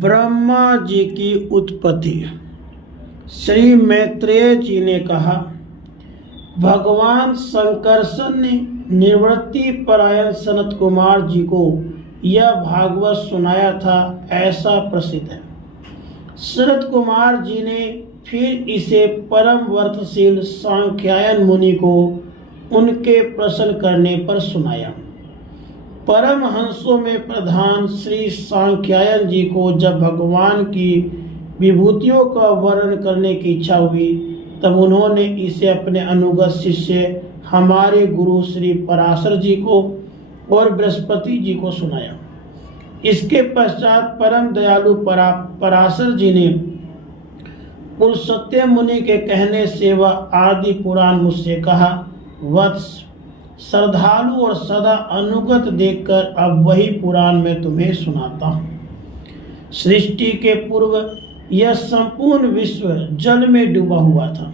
ब्रह्मा जी की उत्पत्ति। श्री मैत्रेय जी ने कहा, भगवान संकर्षण ने निवृत्ति परायण सनत कुमार जी को यह भागवत सुनाया था, ऐसा प्रसिद्ध है। सनत कुमार जी ने फिर इसे परम वर्तशील सांख्यायन मुनि को उनके प्रश्न करने पर सुनाया। परमहंसों में प्रधान श्री सांख्यायन जी को जब भगवान की विभूतियों का वर्णन करने की इच्छा हुई, तब उन्होंने इसे अपने अनुगत शिष्य हमारे गुरु श्री पराशर जी को और बृहस्पति जी को सुनाया। इसके पश्चात परम दयालु पराशर जी ने पुरुषोत्तम मुनि के कहने से वह आदि पुराण मुझसे कहा, वत्स, श्रद्धालु और सदा अनुगत देखकर अब वही पुराण मैं तुम्हें सुनाता हूँ। सृष्टि के पूर्व यह संपूर्ण विश्व जल में डूबा हुआ था।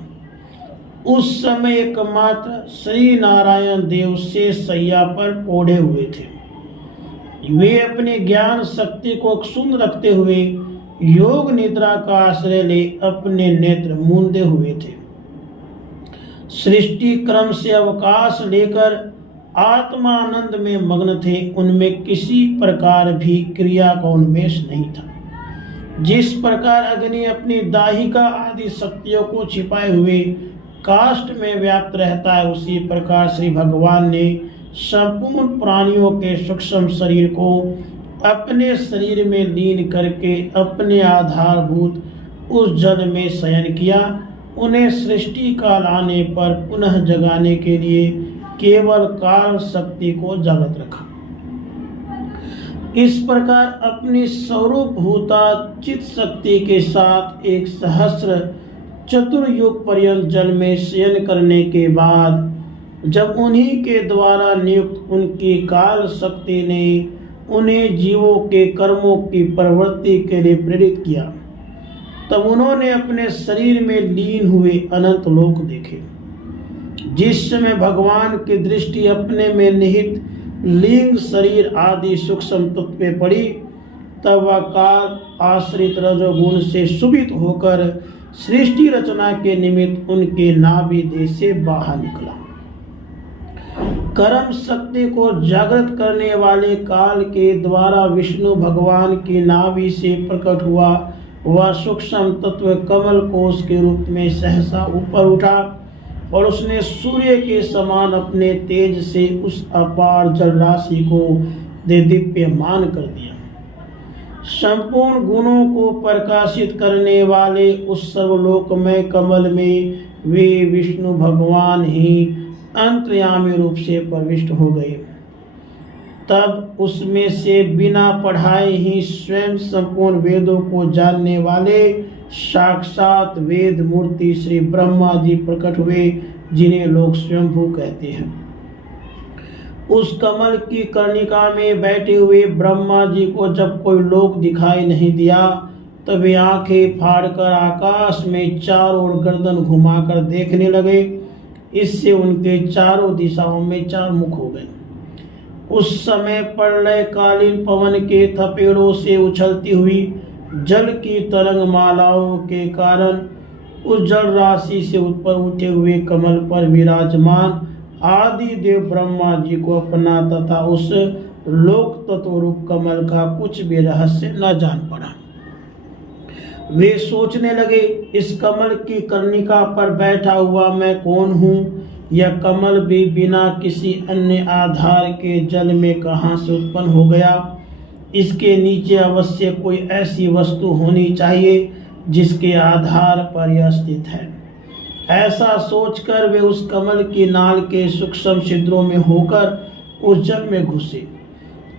उस समय एकमात्र श्री नारायण देव से सैया पर ओढ़े हुए थे। वे अपने ज्ञान शक्ति को क्षुण्ण रखते हुए योग निद्रा का आश्रय ले अपने नेत्र मूंदे हुए थे। सृष्टि क्रम से अवकाश लेकर आत्मानंद में मग्न थे। उनमें किसी प्रकार भी क्रिया का उन्मेष नहीं था। जिस प्रकार अग्नि अपनी दाहिका आदि शक्तियों को छिपाए हुए काष्ठ में व्याप्त रहता है, उसी प्रकार श्री भगवान ने संपूर्ण प्राणियों के सूक्ष्म शरीर को अपने शरीर में लीन करके अपने आधारभूत उस जल में शयन किया। उन्हें सृष्टि काल आने पर पुनः जगाने के लिए केवल काल शक्ति को जागृत रखा। इस प्रकार अपनी स्वरूपभूता चित शक्ति के साथ एक सहस्र चतुर्युग पर्यंत जल में शयन करने के बाद जब उन्हीं के द्वारा नियुक्त उनकी काल शक्ति ने उन्हें जीवों के कर्मों की प्रवृत्ति के लिए प्रेरित किया, तब उन्होंने अपने शरीर में लीन हुए अनंत लोक देखे। जिस समय भगवान की दृष्टि अपने में निहित लिंग शरीर आदि सूक्ष्म तत्व पे पड़ी, तब वह काल आश्रित रजोगुण से शुभित होकर सृष्टि रचना के निमित्त उनके नाभि देश से बाहर निकला। कर्म शक्ति को जागृत करने वाले काल के द्वारा विष्णु भगवान की नाभि से प्रकट हुआ। वह सूक्ष्म तत्व कमल कोश के रूप में सहसा ऊपर उठा और उसने सूर्य के समान अपने तेज से उस अपार जल राशि को दीप्यमान कर दिया। संपूर्ण गुणों को प्रकाशित करने वाले उस सर्वलोकमय कमल में वे विष्णु भगवान ही अंतर्यामी रूप से प्रविष्ट हो गए। तब उसमें से बिना पढ़ाए ही स्वयं संपूर्ण वेदों को जानने वाले साक्षात वेद मूर्ति श्री ब्रह्मा जी प्रकट हुए, जिन्हें लोग स्वयंभू कहते हैं। उस कमल की कर्णिका में बैठे हुए ब्रह्मा जी को जब कोई लोक दिखाई नहीं दिया, तब वे आंखें फाड़कर आकाश में चारों ओर गर्दन घुमाकर देखने लगे। इससे उनके चारों दिशाओं में चार मुख हो गए। उस समय प्रलयकालीन पवन के थपेड़ों से उछलती हुई जल की तरंग मालाओं के कारण उस जल राशि से ऊपर उठे हुए कमल पर विराजमान आदि देव ब्रह्मा जी को अपना तथा उस लोक तत्व रूप कमल का कुछ भी रहस्य न जान पड़ा। वे सोचने लगे, इस कमल की कर्णिका पर बैठा हुआ मैं कौन हूँ? यह कमल भी बिना किसी अन्य आधार के जल में कहाँ से उत्पन्न हो गया? इसके नीचे अवश्य कोई ऐसी वस्तु होनी चाहिए जिसके आधार पर यह स्थित है। ऐसा सोचकर वे उस कमल की नाल के सूक्ष्म छिद्रों में होकर उस जल में घुसे,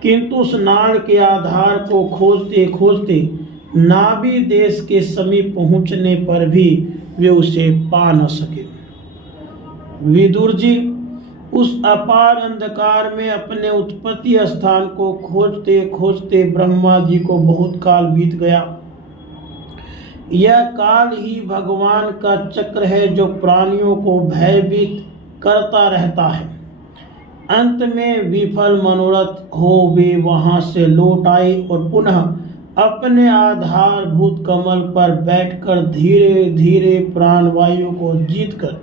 किंतु उस नाल के आधार को खोजते खोजते नाभि देश के समीप पहुंचने पर भी वे उसे पा न सके। विदुर जी उस अपार अंधकार में अपने उत्पत्ति स्थान को खोजते खोजते ब्रह्मा जी को बहुत काल बीत गया। यह काल ही भगवान का चक्र है जो प्राणियों को भयभीत करता रहता है। अंत में विफल मनोरथ हो वे वहां से लौट आए और पुनः अपने आधारभूत कमल पर बैठकर धीरे धीरे प्राणवायु को जीतकर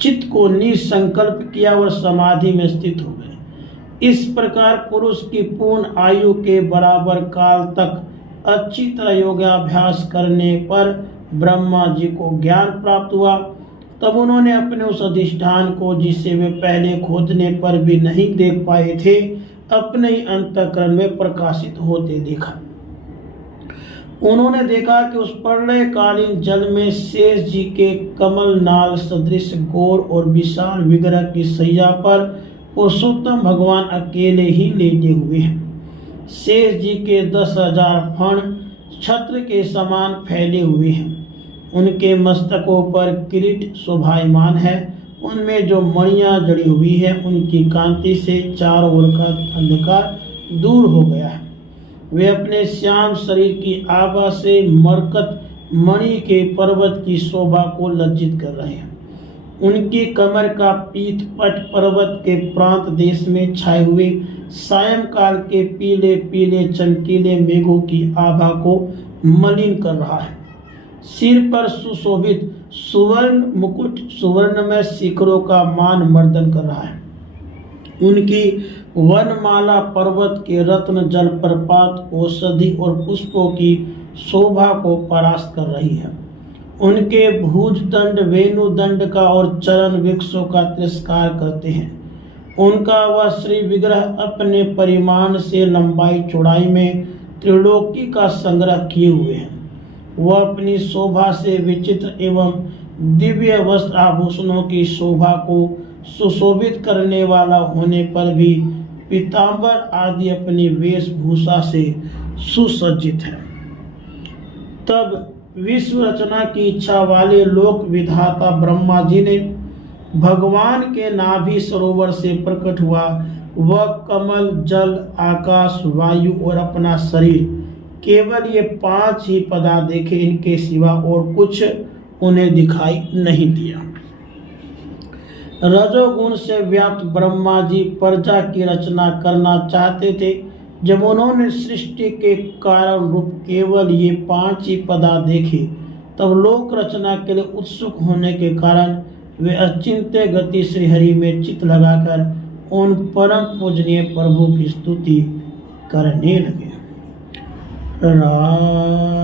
चित्त को निसंकल्प किया और समाधि में स्थित हो गए। इस प्रकार पुरुष की पूर्ण आयु के बराबर काल तक अच्छी तरह योगाभ्यास करने पर ब्रह्मा जी को ज्ञान प्राप्त हुआ। तब उन्होंने अपने उस अधिष्ठान को, जिसे वे पहले खोजने पर भी नहीं देख पाए थे, अपने ही अंतःकरण में प्रकाशित होते देखा। उन्होंने देखा कि उस प्रलयकालीन जल में शेष जी के कमल नाल सदृश गौर और विशाल विग्रह की सैया पर पुरुषोत्तम भगवान अकेले ही लेटे हुए हैं। शेष जी के 10,000 फण छत्र के समान फैले हुए हैं। उनके मस्तकों पर किरीट शोभायमान है। उनमें जो मणियां जड़ी हुई है, उनकी कांति से चारों ओर का अंधकार दूर हो गया है। वे अपने श्याम शरीर की आभा से मरकत मणि के पर्वत की शोभा को लज्जित कर रहे हैं। उनकी कमर का पीठ पट पर्वत के प्रांत देश में छाए हुए सायंकाल के पीले पीले चमकीले मेघों की आभा को मलिन कर रहा है। सिर पर सुशोभित सुवर्ण मुकुट सुवर्णमय शिखरों का मान मर्दन कर रहा है। उनकी वनमाला पर्वत के रत्न जलप्रपात औषधि और पुष्पों की शोभा को परास्त कर रही है। उनके भुज दंड वेणुदंड का और चरण वृक्षों का तिरस्कार करते हैं। उनका वह श्री विग्रह अपने परिमाण से लंबाई चौड़ाई में त्रिलोकी का संग्रह किए हुए हैं। वह अपनी शोभा से विचित्र एवं दिव्य वस्त्र आभूषणों की शोभा को सुशोभित करने वाला होने पर भी पीतांबर आदि अपनी वेशभूषा से सुसज्जित है। तब विश्व रचना की इच्छा वाले लोक विधाता ब्रह्मा जी ने भगवान के नाभि सरोवर से प्रकट हुआ वह कमल, जल, आकाश, वायु और अपना शरीर, केवल ये 5 ही पदार्थ देखे। इनके सिवा और कुछ उन्हें दिखाई नहीं दिया। रजोगुण से व्याप्त ब्रह्मा जी प्रजा की रचना करना चाहते थे। जब उन्होंने सृष्टि के कारण रूप केवल ये 5 ही पदार्थ देखे, तब लोक रचना के लिए उत्सुक होने के कारण वे अचिंत्य गति श्री हरि में चित्त लगाकर उन परम पूजनीय प्रभु की स्तुति करने लगे। राधे।